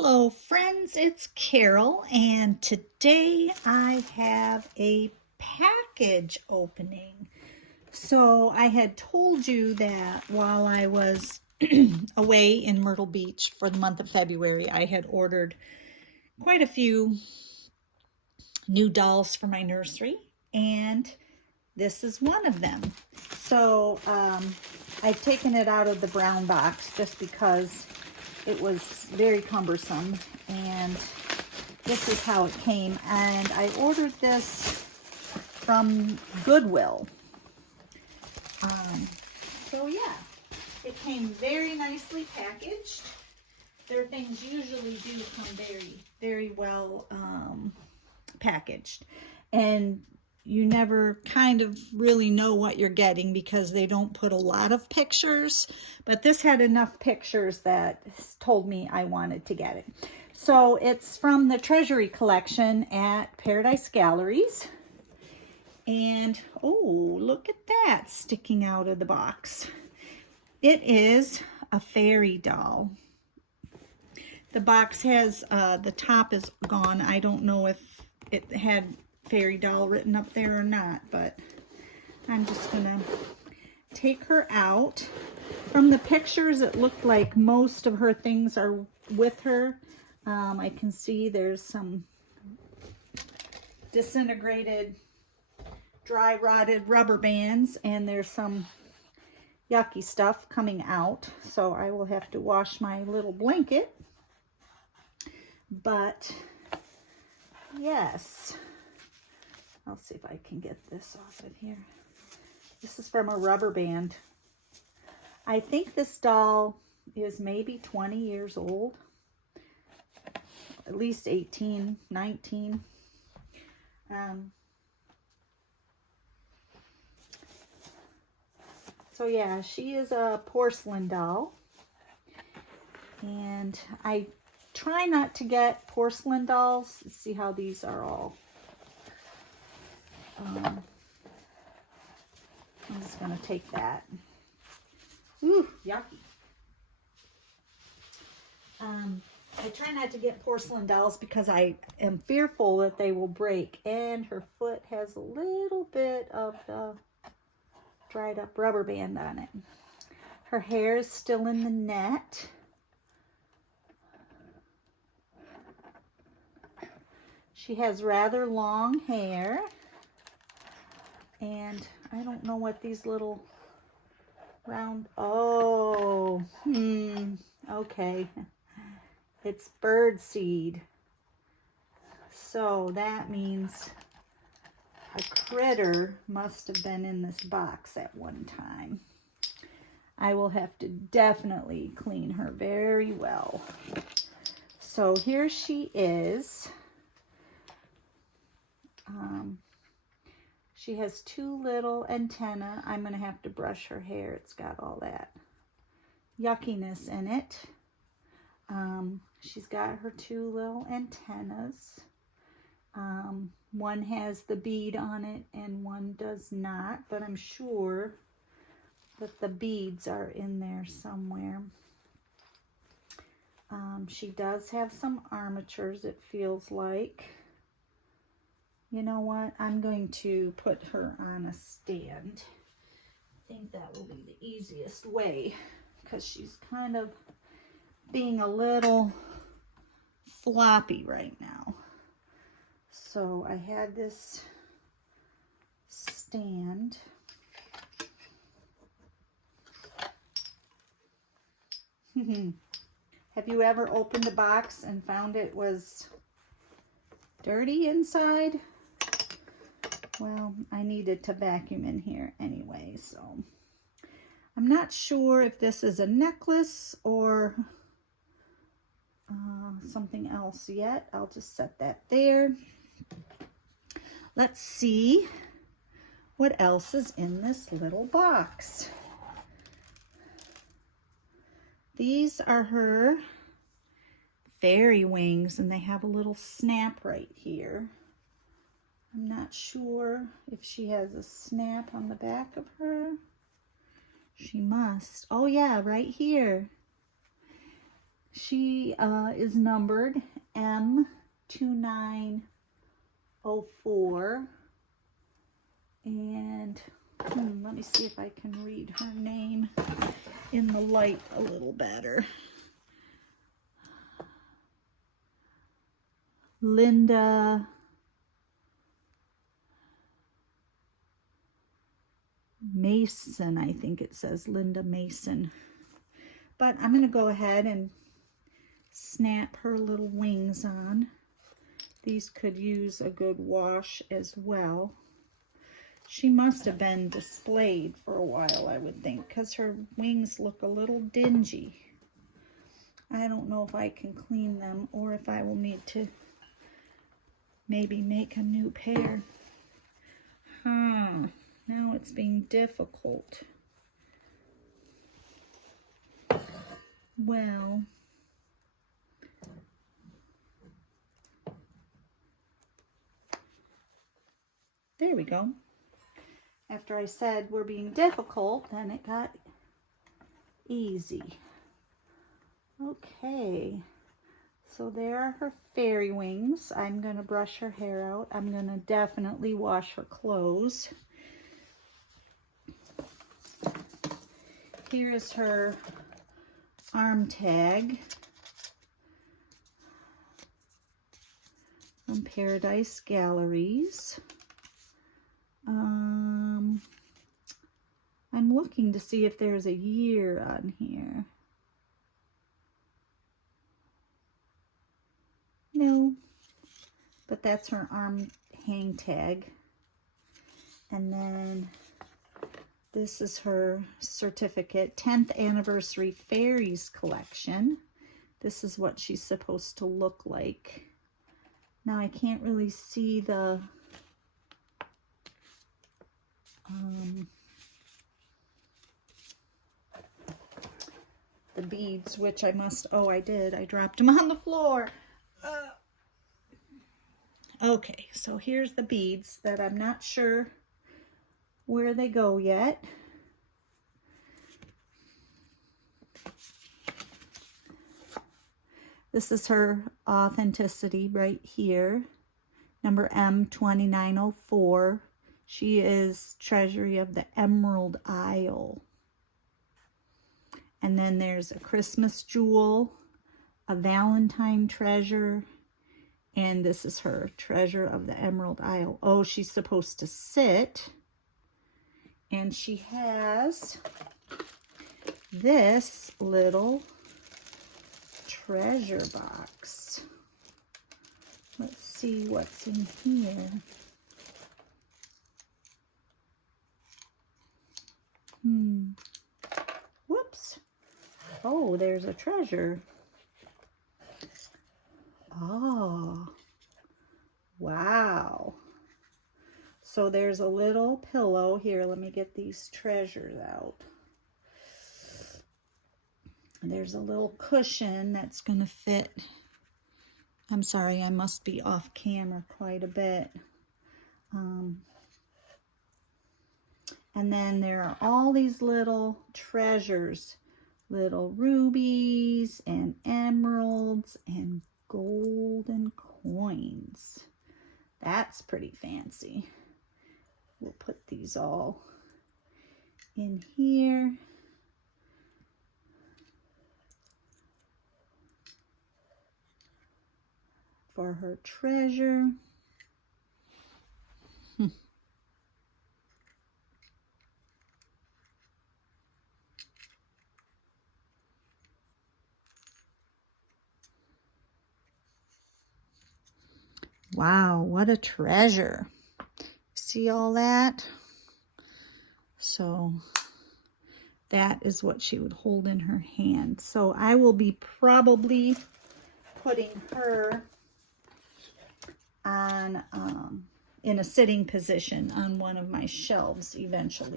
Hello friends, it's Carol, and today I have a package opening. So I had told you that while I was away in Myrtle Beach for the month of February, I had ordered quite a few new dolls for my nursery, and this is one of them. So I've taken it out of the brown box just because it was very cumbersome, and this is how it came. And I ordered this from Goodwill. So yeah, it came very nicely packaged. Their things usually do come very well packaged, and you never kind of really know what you're getting because they don't put a lot of pictures, but this had enough pictures that told me I wanted to get it. So it's from the Treasury collection at Paradise Galleries. And oh, look at that sticking out of the box. It is a fairy doll. The box has, the top is gone. I don't know if it had fairy doll written up there or not, but I'm just gonna take her out. From the pictures, it looked like most of her things are with her. I can see there's some disintegrated, dry rotted rubber bands, and there's some yucky stuff coming out, so I will have to wash my little blanket. But yes, I'll see if I can get this off of here. This is from a rubber band. I think this doll is maybe 20 years old. At least 18, 19. So yeah, she is a porcelain doll. And I try not to get porcelain dolls. See how these are all. I'm just going to take that. Ooh, yucky. I try not to get porcelain dolls because I am fearful that they will break. And her foot has a little bit of the dried up rubber band on it. Her hair is still in the net. She has rather long hair. And I don't know what these little round, okay. It's bird seed. So that means a critter must have been in this box at one time. I will have to definitely clean her very well. So here she is. She has two little antennae. I'm going to have to brush her hair. It's got all that yuckiness in it. She's got her two little antennas. One has the bead on it and one does not, but I'm sure that the beads are in there somewhere. She does have some armatures, it feels like. You know what? I'm going to put her on a stand. I think that will be the easiest way because she's kind of being a little floppy right now. So I had this stand. Have you ever opened a box and found it was dirty inside? Well, I needed to vacuum in here anyway, so I'm not sure if this is a necklace or something else yet. I'll just set that there. Let's see what else is in this little box. These are her fairy wings, and they have a little snap right here. I'm not sure if she has a snap on the back of her. She must. Oh yeah, right here. She is numbered M2904. And let me see if I can read her name in the light a little better. Linda Mason, I think it says Linda Mason. But I'm going to go ahead and snap her little wings on. These could use a good wash as well. She must have been displayed for a while, I would think, because her wings look a little dingy. I don't know if I can clean them or if I will need to maybe make a new pair. Now it's being difficult. Well, there we go. After I said we're being difficult, then it got easy. Okay, so there are her fairy wings. I'm going to brush her hair out. I'm going to definitely wash her clothes. Here is her arm tag from Paradise Galleries. I'm looking to see if there's a year on here. No, but that's her arm hang tag. And then this is her certificate, 10th Anniversary Fairies Collection. This is what she's supposed to look like. Now I can't really see the beads, which I must, oh, I did. I dropped them on the floor. Okay, so here's the beads that I'm not sure where they go yet. This is her authenticity right here, number M2904. She is Treasury of the Emerald Isle. And then there's a Christmas jewel, a Valentine treasure, and this is her Treasure of the Emerald Isle. Oh, she's supposed to sit. And she has this little treasure box. Let's see what's in here. Whoops. Oh, there's a treasure. Oh, wow. So there's a little pillow here. Let me get these treasures out. There's a little cushion that's going to fit. I'm sorry, I must be off camera quite a bit. And then there are all these little treasures, little rubies and emeralds and golden coins. That's pretty fancy. We'll put these all in here. For her treasure. Wow, what a treasure. See all that? So that is what she would hold in her hand. So I will be probably putting her on in a sitting position on one of my shelves eventually.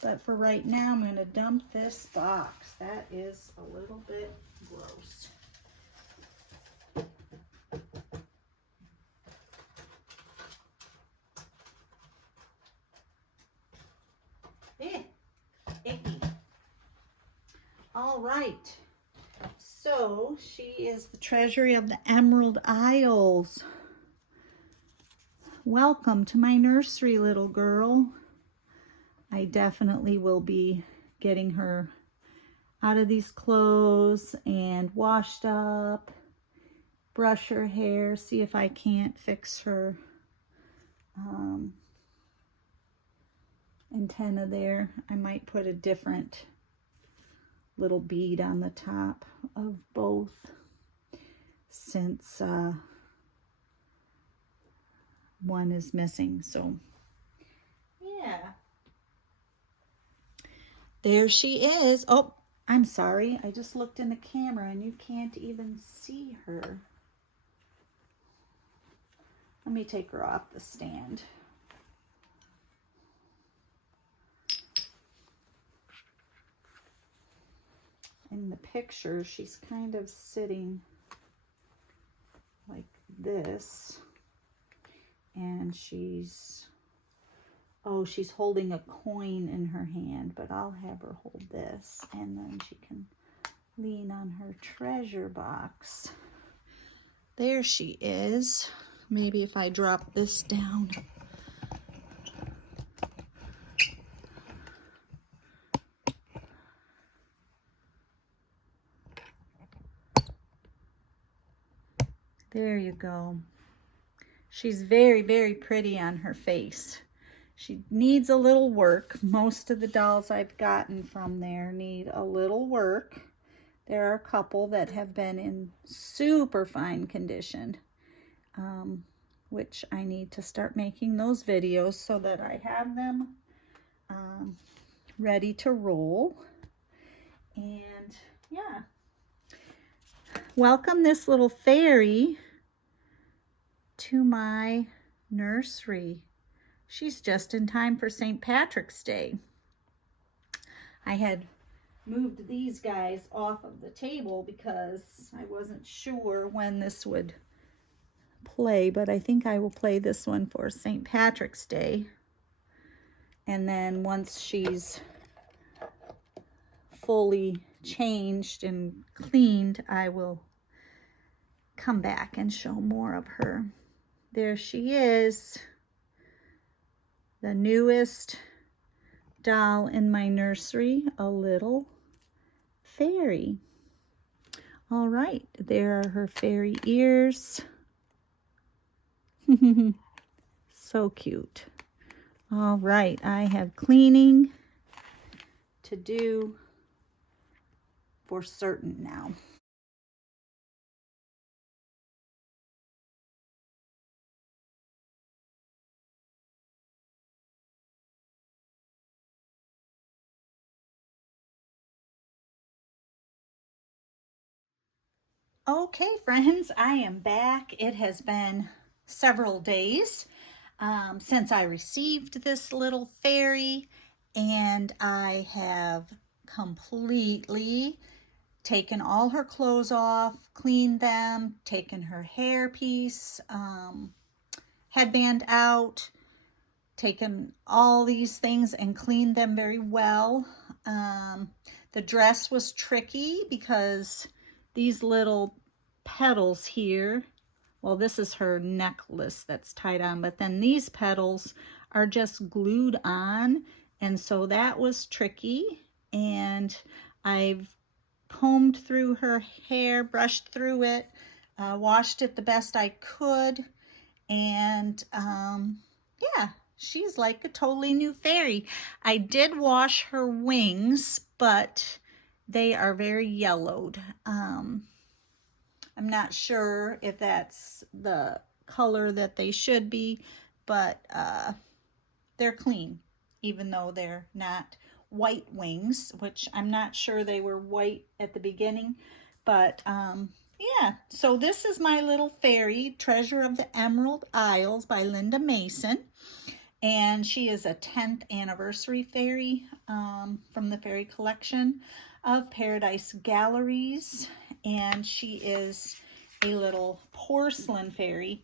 But for right now, I'm going to dump this box. That is a little bit gross. Icky. All right. So she is the treasury of the Emerald Isles. Welcome to my nursery, little girl. I definitely will be getting her out of these clothes and washed up, brush her hair, see if I can't fix her antenna there. I might put a different little bead on the top of both, since one is missing. So yeah, there she is. Oh, I'm sorry, I just looked in the camera and you can't even see her. Let me take her off the stand. In the picture, she's kind of sitting like this, and she's holding a coin in her hand, but I'll have her hold this, and then she can lean on her treasure box. There she is. Maybe if I drop this down. There you go. She's very, very pretty on her face. She needs a little work. Most of the dolls I've gotten from there need a little work. There are a couple that have been in super fine condition, which I need to start making those videos so that I have them ready to roll. And yeah. Welcome this little fairy to my nursery. She's just in time for St. Patrick's Day. I had moved these guys off of the table because I wasn't sure when this would play, but I think I will play this one for St. Patrick's Day. And then once she's fully changed and cleaned, I will come back and show more of her. There she is, the newest doll in my nursery, a little fairy. All right, there are her fairy ears. So cute. All right, I have cleaning to do for certain now. Okay, friends, I am back. It has been several days since I received this little fairy, and I have completely taken all her clothes off, cleaned them, taken her hairpiece, headband out, taken all these things and cleaned them very well. The dress was tricky because these little petals here, well, this is her necklace that's tied on, but then these petals are just glued on, and so that was tricky. And I've combed through her hair, brushed through it, washed it the best I could, and yeah, she's like a totally new fairy. I did wash her wings, but they are very yellowed. I'm not sure if that's the color that they should be, but they're clean, even though they're not white wings, which I'm not sure they were white at the beginning. But yeah, so this is my little fairy, Treasure of the Emerald Isles by Linda Mason. And she is a 10th anniversary fairy from the Fairy Collection of Paradise Galleries. And she is a little porcelain fairy.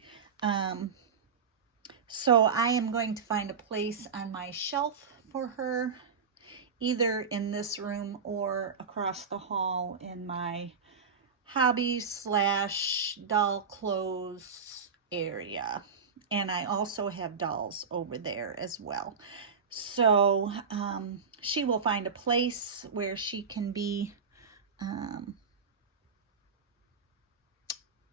So I am going to find a place on my shelf for her, either in this room or across the hall in my hobby slash doll clothes area. And I also have dolls over there as well. So she will find a place where she can be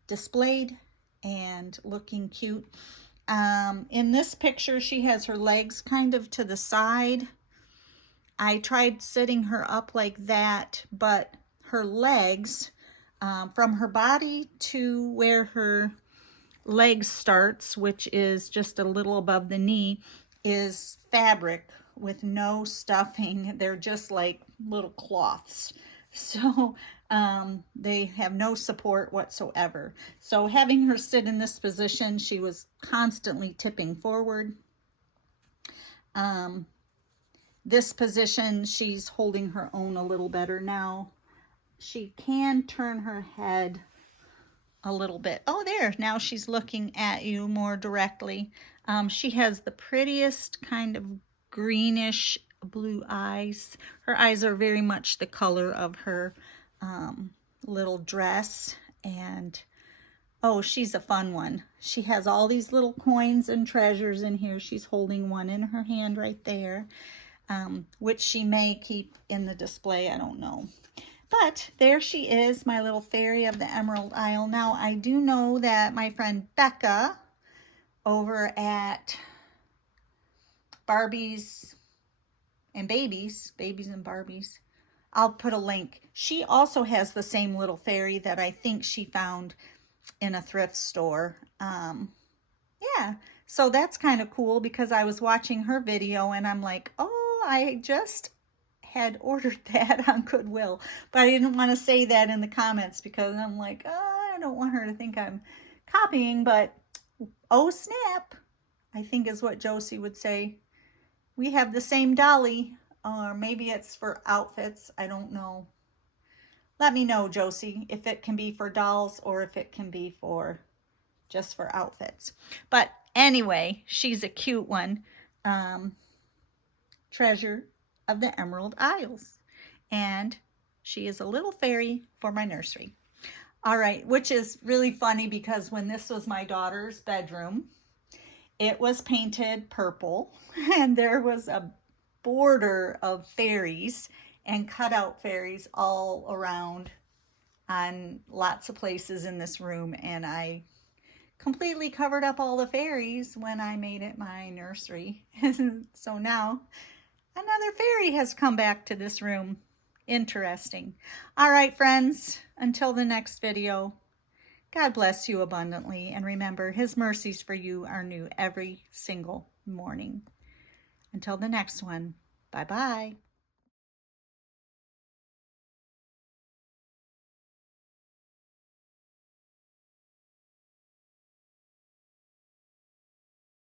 displayed and looking cute. In this picture, she has her legs kind of to the side. I tried sitting her up like that, but her legs, from her body to where her legs starts, which is just a little above the knee, is fabric with no stuffing. They're just like little cloths. So they have no support whatsoever. So having her sit in this position, she was constantly tipping forward. This position, she's holding her own a little better now. She can turn her head a little bit. Oh, there, now she's looking at you more directly. She has the prettiest kind of greenish blue eyes. Her eyes are very much the color of her little dress. And oh, she's a fun one. She has all these little coins and treasures in here. She's holding one in her hand right there, which she may keep in the display. I don't know. But there she is, my little fairy of the Emerald Isle. Now, I do know that my friend Becca over at Barbies and Babies and Barbies, I'll put a link. She also has the same little fairy that I think she found in a thrift store. Yeah, so that's kind of cool because I was watching her video and I'm like, oh, I just had ordered that on Goodwill, but I didn't want to say that in the comments because I'm like, oh, I don't want her to think I'm copying, but oh snap, I think is what Josie would say. We have the same dolly, or maybe it's for outfits. I don't know. Let me know, Josie, if it can be for dolls or if it can be for just for outfits. But anyway, she's a cute one. Treasure of the Emerald Isles. And she is a little fairy for my nursery. All right, which is really funny because when this was my daughter's bedroom, it was painted purple and there was a border of fairies and cutout fairies all around on lots of places in this room, and I completely covered up all the fairies when I made it my nursery. So now another fairy has come back to this room. Interesting. All right, friends, until the next video, God bless you abundantly, and remember, his mercies for you are new every single morning. Until the next one, bye-bye.